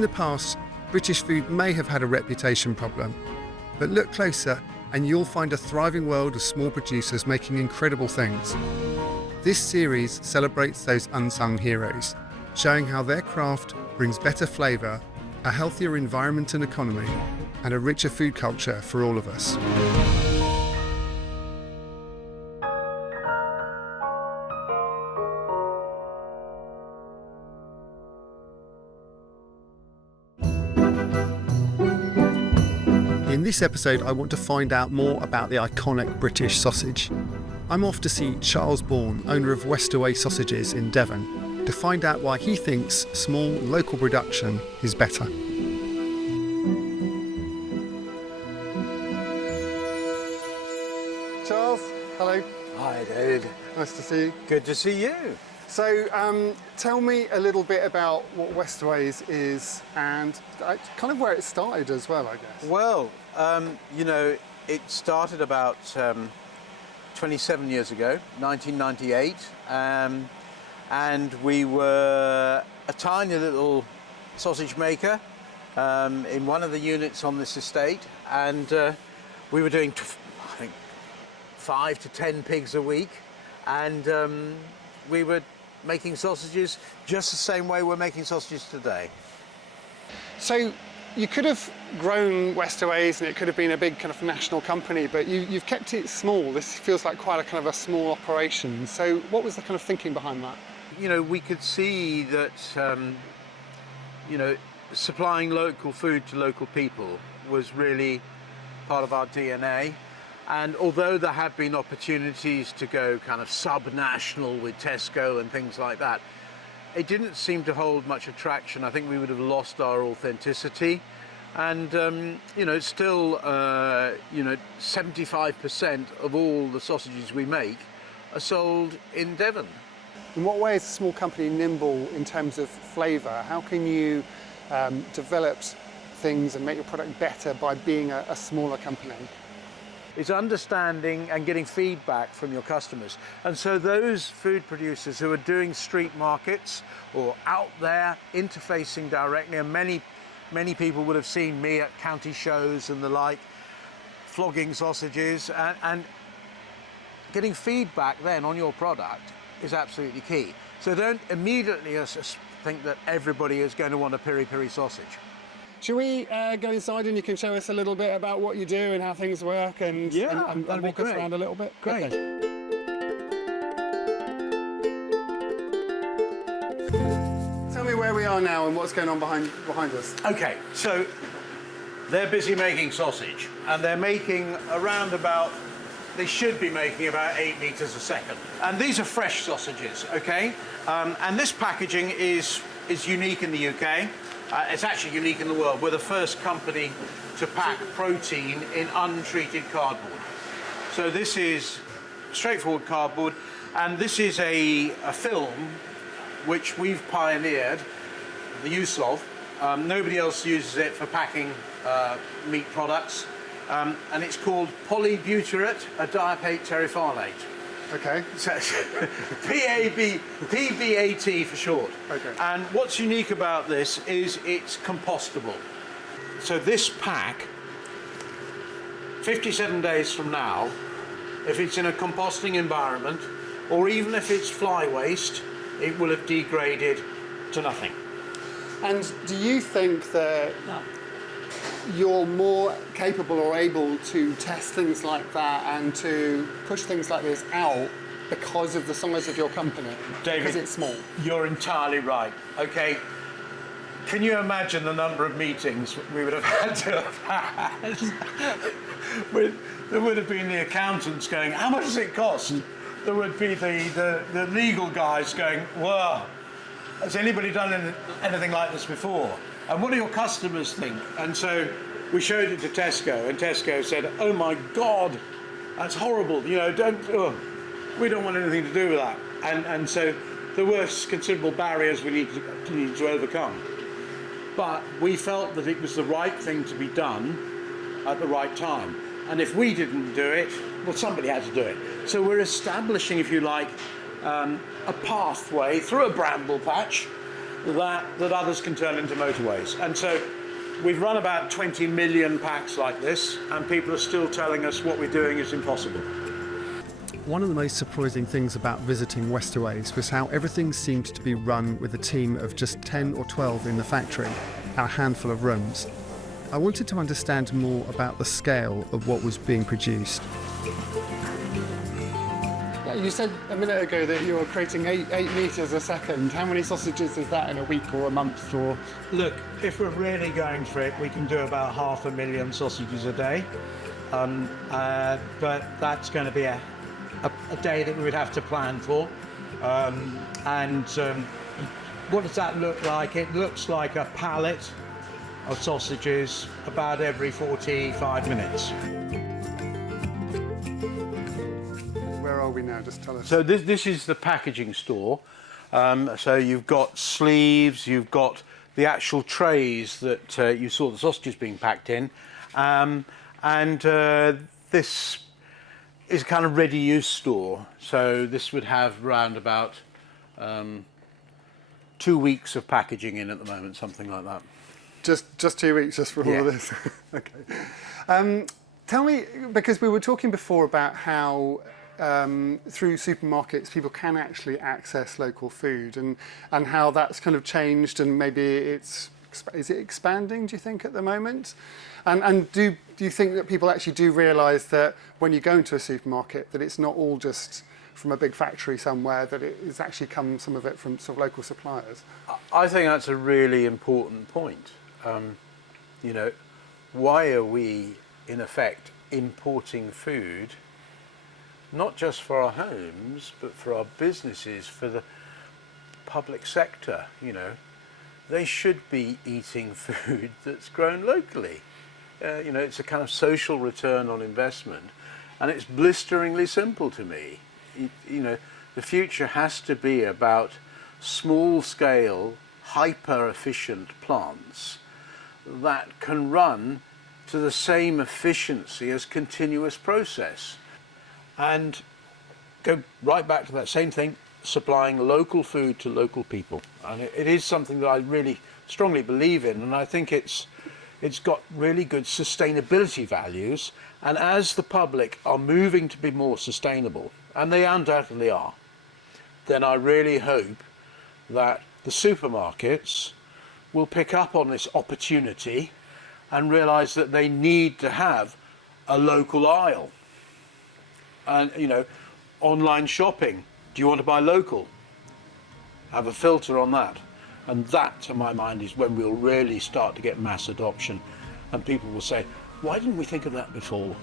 In the past, British food may have had a reputation problem, but look closer and you'll find a thriving world of small producers making incredible things. This series celebrates those unsung heroes, showing how their craft brings better flavour, a healthier environment and economy, and a richer food culture for all of us. In this episode, I want to find out more about the iconic British sausage. I'm off to see Charles Baughan, owner of Westaway Sausages in Devon, to find out why he thinks small local production is better. Charles, hello. Hi, David. Nice to see you. Good to see you. So, tell me a little bit about what Westaways is and kind of where it started as well, I guess. Well, it started about 27 years ago, 1998, and we were a tiny little sausage maker in one of the units on this estate, and we were doing, I think, 5 to 10 pigs a week, and we were making sausages just the same way we're making sausages today. So you could have grown Westaways and it could have been a big kind of national company, but you've kept it small. This feels like quite a kind of a small operation. So what was the kind of thinking behind that? You know, we could see that, supplying local food to local people was really part of our DNA. And although there have been opportunities to go kind of sub-national with Tesco and things like that, it didn't seem to hold much attraction. I think we would have lost our authenticity. And, still, 75% of all the sausages we make are sold in Devon. In what way is a small company nimble in terms of flavour? How can you develop things and make your product better by being a smaller company? It's understanding and getting feedback from your customers. And so those food producers who are doing street markets or out there interfacing directly, and many people would have seen me at county shows and the like, flogging sausages, and getting feedback then on your product is absolutely key. So don't immediately think that everybody is going to want a piri-piri sausage. Should we go inside and you can show us a little bit about what you do and how things work and walk us around a little bit? Great. Okay. Tell me where we are now and what's going on behind us. Okay, so they're busy making sausage, and they're making they should be making about 8 litres a second. And these are fresh sausages, okay? And this packaging is unique in the UK. It's actually unique in the world. We're the first company to pack protein in untreated cardboard. So this is straightforward cardboard, and this is a film which we've pioneered the use of. Nobody else uses it for packing meat products, and it's called polybutyrate adiaphate terephthalate. Okay. So PBAT for short. Okay. And what's unique about this is it's compostable. So this pack, 57 days from now, if it's in a composting environment, or even if it's fly waste, it will have degraded to nothing. And do you think that you're more capable or able to test things like that and to push things like this out because of the size of your company? David, because it's small. You're entirely right. Okay, can you imagine the number of meetings we would have had to have had? There would have been the accountants going, how much does it cost? There would be the legal guys going, well, has anybody done anything like this before? And what do your customers think? And so we showed it to Tesco, and Tesco said, oh my God, that's horrible. We don't want anything to do with that. And so there were considerable barriers we needed to overcome. But we felt that it was the right thing to be done at the right time. And if we didn't do it, well, somebody had to do it. So we're establishing, if you like, a pathway through a bramble patch that others can turn into motorways. And so we've run about 20 million packs like this, and people are still telling us what we're doing is impossible. One of the most surprising things about visiting Westaways was how everything seemed to be run with a team of just 10 or 12 in the factory and a handful of rooms. I wanted to understand more about the scale of what was being produced. Yeah, you said a minute ago that you were creating 8 metres a second. How many sausages is that in a week or a month? Or Look, if we're really going for it, we can do about 500,000 sausages a day. But that's going to be a day that we would have to plan for. What does that look like? It looks like a pallet of sausages about every 45 minutes. where are we now? Just tell us. So this is the packaging store. So you've got sleeves, you've got the actual trays that you saw the sausages being packed in. This is a kind of ready-use store. So this would have around about 2 weeks of packaging in at the moment, something like that. Just 2 weeks just for all of this? Okay. Tell me, because we were talking before about how through supermarkets people can actually access local food and how that's kind of changed, and maybe is it expanding, do you think, at the moment? And do you think that people actually do realise that when you go into a supermarket that it's not all just from a big factory somewhere, that it's actually come, some of it, from sort of local suppliers? I think that's a really important point. You know, why are we, in effect, importing food, not just for our homes, but for our businesses, for the public sector? You know, they should be eating food that's grown locally. You know, it's a kind of social return on investment, and it's blisteringly simple to me. You know, the future has to be about small-scale, hyper-efficient plants that can run to the same efficiency as continuous process. And go right back to that same thing, supplying local food to local people. And it is something that I really strongly believe in, and I think it's got really good sustainability values. And as the public are moving to be more sustainable, and they undoubtedly are, then I really hope that the supermarkets will pick up on this opportunity and realise that they need to have a local aisle. And, you know, online shopping, do you want to buy local? Have a filter on that. And that, to my mind, is when we'll really start to get mass adoption, and people will say, why didn't we think of that before?